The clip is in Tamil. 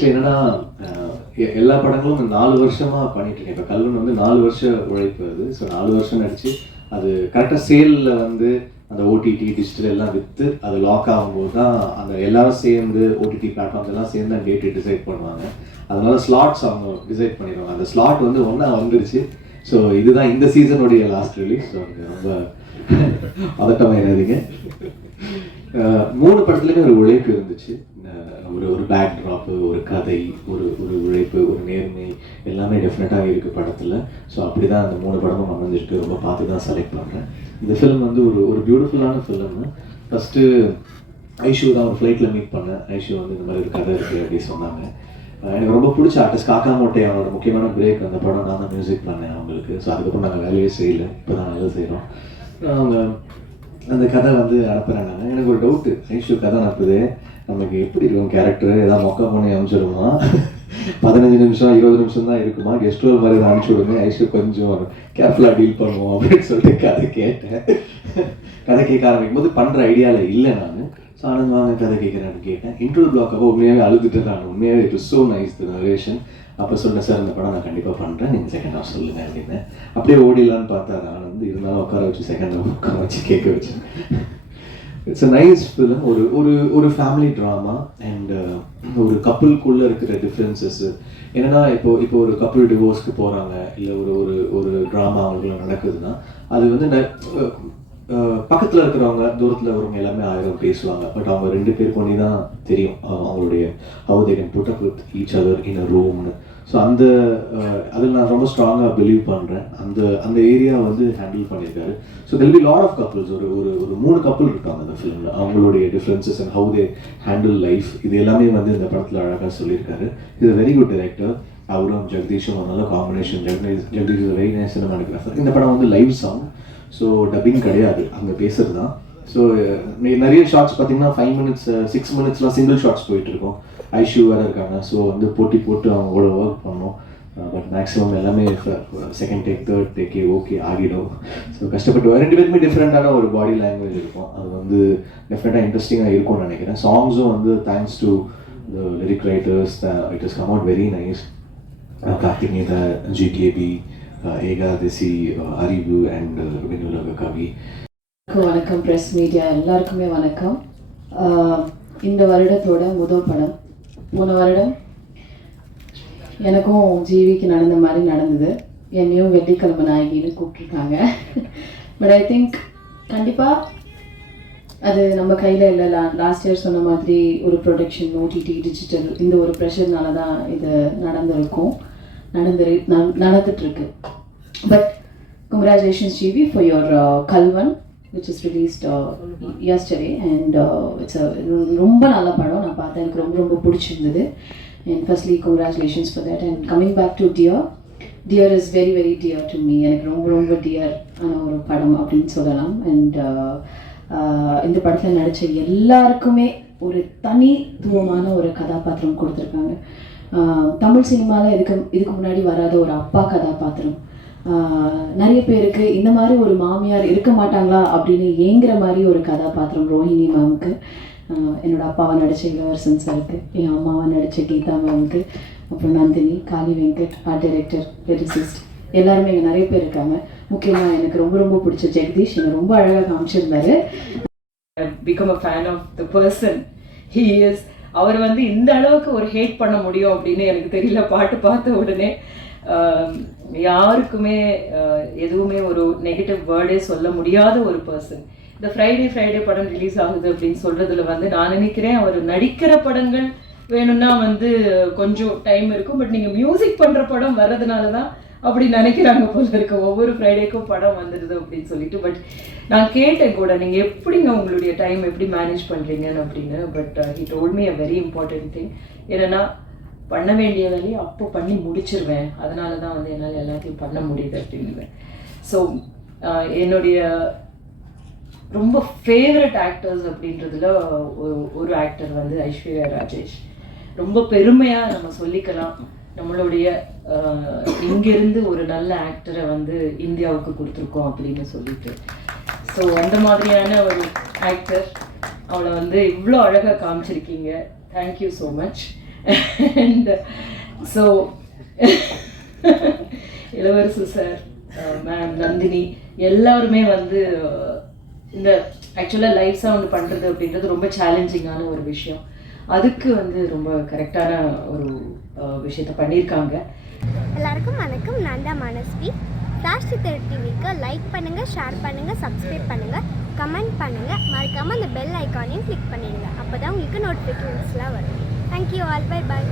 ஆக்சுவலி என்னன்னா எல்லா படங்களும் 4 வருஷமாக பண்ணிட்டுருக்கேன். இப்போ கல்வன் வந்து 4 வருஷ உழைப்பு அது. ஸோ 4 வருஷம் நடிச்சு அது கரெக்டாக சேலில் வந்து அந்த ஓடிடி டிஜிட்டல் எல்லாம் விற்று அது லாக் ஆகும்போது தான் அந்த எல்லாரும் சேர்ந்து ஓடிடி பிளாட்ஃபார்ம்ஸ் எல்லாம் சேர்ந்து அந்த டேட்டு டிசைட் பண்ணுவாங்க. அதனால ஸ்லாட்ஸ் அவங்க டிசைட் பண்ணிடுவாங்க. அந்த ஸ்லாட் வந்து ஒன்றா வந்துருச்சு. ஸோ இதுதான் இந்த சீசனுடைய லாஸ்ட் ரிலீஸ். ஸோ ரொம்ப பதட்டமாயிடாதீங்க. 3 படத்துலையுமே ஒரு உழைப்பு இருந்துச்சு. ஒரு பேக் ட்ராப்பு, ஒரு கதை, ஒரு உழைப்பு, ஒரு நேர்மை எல்லாமே டெஃபினட்டாக இருக்குது படத்தில். ஸோ அப்படி தான் அந்த 3 படமும் அமைஞ்சிருக்கு. ரொம்ப பார்த்து தான் செலக்ட் பண்ணுறேன். இந்த ஃபிலிம் வந்து ஒரு பியூட்டிஃபுல்லான ஃபிலிம். ஃபஸ்ட்டு ஐஷு தான் ஒரு ஃப்ளைட்டில் மீட் பண்ணேன். ஐஷு வந்து இந்த மாதிரி ஒரு கதை இருக்குது அப்படின்னு சொன்னாங்க. எனக்கு ரொம்ப பிடிச்ச ஆர்டிஸ்ட் காக்கா மோட்டை, அவனோட முக்கியமான பிரேக் அந்த படம் நான் தான் மியூசிக் பண்ணேன் அவங்களுக்கு. ஸோ அதுக்கப்புறம் நாங்கள் வேலையே செய்யலை, இப்போ தான் வேலை செய்கிறோம். அவங்க அந்த கதை வந்து அனுப்புகிறாங்க. எனக்கு ஒரு டவுட்டு, ஐஷு கதை அனுப்புது நமக்கு எப்படி இருக்கும் கேரக்டர், ஏதாவது மொக்க பண்ணி அனுப்பிச்சிடுமா, 15 நிமிஷம் 20 நிமிஷம் தான் இருக்குமா, கெஸ்ட் ரோல் மாதிரி தான் அனுப்பிச்சி விடுங்க, ஐஷு கொஞ்சம் கேர்ஃபுல்லாக டீல் பண்ணுவோம் அப்படின்னு சொல்லிட்டு கதை கேட்டேன். கதை கேட்க ஆரம்பிக்கும் போது பண்ணுற ஐடியாவில் இல்லை நான். ஸோ ஆனந்த் வாங்க கதை கேட்குறேன்னு கேட்டேன். இன்டர்வியூ பிளாக் அப்போ உண்மையாகவே அழுதுட்டு நான் உண்மையாகவே it was so nice the narration. அப்போ சொன்னேன், சார் இந்த படம் நான் கண்டிப்பாக பண்ணுறேன், நீங்கள் செகண்ட் ஹாஃப் சொல்லுங்கள் அப்படின்னேன். அப்படியே ஓடிடலான்னு பார்த்தா நான் வந்து இருந்தாலும் உட்கார வச்சு செகண்ட் ஹாஃப் உட்கார வச்சு கேட்க வச்சேன். It's a nice film. ஒரு ஃபேமிலி ட்ராமா அண்ட் ஒரு கப்புளுக்குள்ளே இருக்கிற டிஃப்ரென்சஸ் என்னென்னா, இப்போ ஒரு கப்புள் டிவோர்ஸ்க்கு போகிறாங்க, இல்லை ஒரு ட்ராமா அவங்களுக்குள்ள நடக்குதுன்னா அது வந்து பக்கத்தில் இருக்கிறவங்க தூரத்தில் இருக்கிறவங்க எல்லாமே 1000 பேசுவாங்க. பட் அவங்க 2 பேருக்கு ஒன்றி தான் தெரியும் அவங்களுடைய how they can put up with each other in a ரூம்னு. ஸோ அதில் நான் ரொம்ப ஸ்ட்ராங்காக பிலீவ் பண்ணுறேன். அந்த ஏரியா வந்து ஹேண்டில் பண்ணியிருக்காரு. So there'll be lot of couples. ஒரு 3 கப்புள் இருக்காங்க அந்த ஃபிலிமில். அவங்களுடைய differences and how they handle life இது எல்லாமே வந்து இந்த படத்தில் அழகாக சொல்லியிருக்காரு. Is a very good director. அவரும் ஜெகதீஷும் ஒரு நல்ல combination. Jagadish is very nice cinematographer. இந்த படம் வந்து லைவ் சாங். ஸோ டப்பிங் கிடையாது, அங்கே பேசுகிறது தான். ஸோ நிறைய ஷார்ட்ஸ் பார்த்தீங்கன்னா 5 மினிட்ஸ் 6 மினிட்ஸ்லாம் சிங்கிள் ஷார்ட்ஸ் போயிட்டுருக்கோம். ஐஷு வேறு இருக்காங்க. ஸோ வந்து போட்டு அவங்களோட ஒர்க் பண்ணோம். பட் மேக்ஸிமம் எல்லாமே செகண்ட் டேக் தேர்ட் டேக்கே ஓகே ஆகிடும். ஸோ கஷ்டப்பட்டு 2 பேருக்குமே டிஃப்ரெண்ட்டான ஒரு பாடி லாங்குவேஜ் இருக்கும். அது வந்து டெஃபினட்டாக இன்ட்ரெஸ்டிங்காக இருக்கும்னு நினைக்கிறேன். சாங்ஸும் வந்து thanks to the lyric writers it is come out very nice. Karthikeyan, GKP, Ekadasi, Arivu and வினுலக கவி. வணக்கம் ப்ரெஸ் மீடியா எல்லாருக்குமே வணக்கம். இந்த வருடத்தோட முதல் படம். போன வருடம் எனக்கும் ஜீவிக்கு நடந்த மாதிரி நடந்தது. என்னையும் வெள்ளிக்கிழமை நாயகின்னு கூப்பிட்ருக்காங்க. பட் ஐ திங்க் கண்டிப்பாக அது நம்ம கையில் இல்லை. லாஸ்ட் இயர் சொன்ன மாதிரி ஒரு ப்ரொடக்ஷன், ஓடிடி, டிஜிட்டல் இந்த ஒரு ப்ரெஷர்னால தான் இது நடந்துட்டுருக்கு. But congratulations GV for your Kalvan which is released yesterday and it's a ரொம்ப நல்ல படம். நான் பார்த்தேன், எனக்கு ரொம்ப பிடிச்சிருந்தது. and firstly congratulations for that. and coming back to Dear is very very dear to me. எனக்கு ரொம்ப dear ஆன ஒரு படம் அப்படின்னு சொல்லலாம். and இந்த படத்தில் நடித்த எல்லாருக்குமே ஒரு தனித்துவமான ஒரு கதாபாத்திரம் கொடுத்துருக்காங்க. தமிழ் சினிமாவில் இதுக்கு முன்னாடி வராத ஒரு அப்பா கதாபாத்திரம். நிறைய பேருக்கு இந்த மாதிரி ஒரு மாமியார் இருக்க மாட்டாங்களா அப்படின்னு ஏங்குற மாதிரி ஒரு கதாபாத்திரம் ரோஹிணி மேமுக்கு. என்னோட அப்பாவை நடித்த இளவரசன் சாருக்கு, என் அம்மாவை நடித்த கீதா மேமுக்கு, அப்புறம் நந்தினி, காளி வெங்கட், ஆர்ட் டைரக்டர், லிரிசிஸ்ட் எல்லாருமே இங்கே நிறைய பேர் இருக்காங்க. முக்கியமாக எனக்கு ரொம்ப பிடிச்ச ஜெகதீஷ் என்னை ரொம்ப அழகாக காமிச்சிருந்தாரு. Become a fan of the person he is. அவர் வந்து இந்த அளவுக்கு ஒரு ஹேட் பண்ண முடியும் அப்படின்னு எனக்கு தெரியல. பாட்டு பார்த்த உடனே யாருக்குமே எதுவுமே ஒரு நெகட்டிவ் வேர்டே சொல்ல முடியாத ஒரு பர்சன். இந்த ஃப்ரைடே படம் ரிலீஸ் ஆகுது அப்படின்னு சொல்றதுல வந்து நான் நினைக்கிறேன் அவர் நடிக்கிற படங்கள் வேணும்னா வந்து கொஞ்சம் டைம் இருக்கும். பட் நீங்கள் மியூசிக் பண்ணுற படம் வர்றதுனால தான் அப்படி நினைக்கிறாங்க போல இருக்க. ஒவ்வொரு ஃப்ரைடேக்கும் படம் வந்துடுது அப்படின்னு சொல்லிட்டு. பட் நான் கேட்டேன் கூட, நீங்கள் எப்படிங்க உங்களுடைய டைம் எப்படி மேனேஜ் பண்ணுறீங்கன்னு அப்படின்னு. But he told me a very important thing. ஏன்னா பண்ண வேண்டிய வேலையை அப்போ பண்ணி முடிச்சிருவேன், அதனால தான் வந்து என்னால் எல்லாத்தையும் பண்ண முடியுது அப்படின்னு. ஸோ என்னுடைய ரொம்ப ஃபேவரட் ஆக்டர்ஸ் அப்படின்றதுல ஒரு ஆக்டர் வந்து ஐஸ்வர்யா ராஜேஷ். ரொம்ப பெருமையாக நம்ம சொல்லிக்கலாம், நம்மளுடைய இங்கிருந்து ஒரு நல்ல ஆக்டரை வந்து இந்தியாவுக்கு கொடுத்துருக்கோம் அப்படின்னு சொல்லிட்டு. ஸோ அந்த மாதிரியான ஒரு ஆக்டர், அவளை வந்து இவ்வளோ அழகாக காமிச்சிருக்கீங்க. Thank you so much. And so Ilavarasu sir, ma'am Nandini எல்லாருமே வந்து இந்த ஆக்சுவலாக லைவ் சவுண்ட் பண்ணுறது அப்படின்றது ரொம்ப சேலஞ்சிங்கான ஒரு விஷயம். அதுக்கு வந்து ரொம்ப கரெக்டான ஒரு விஷயத்த பண்ணியிருக்காங்க. எல்லாருக்கும் வணக்கம். நான் தான் மனஸ்வி. ஃப்ளாஷ் சித்தர் டிவிக்கு லைக் பண்ணுங்கள், ஷேர் பண்ணுங்கள், சப்ஸ்கிரைப் பண்ணுங்கள், கமெண்ட் பண்ணுங்கள். மறக்காமல் அந்த பெல் ஐக்கானையும் கிளிக் பண்ணிடுங்க. அப்போ தான் உங்களுக்கு நோட்டிஃபிகேஷன்ஸ்லாம் வரும். Thank you all. Bye bye.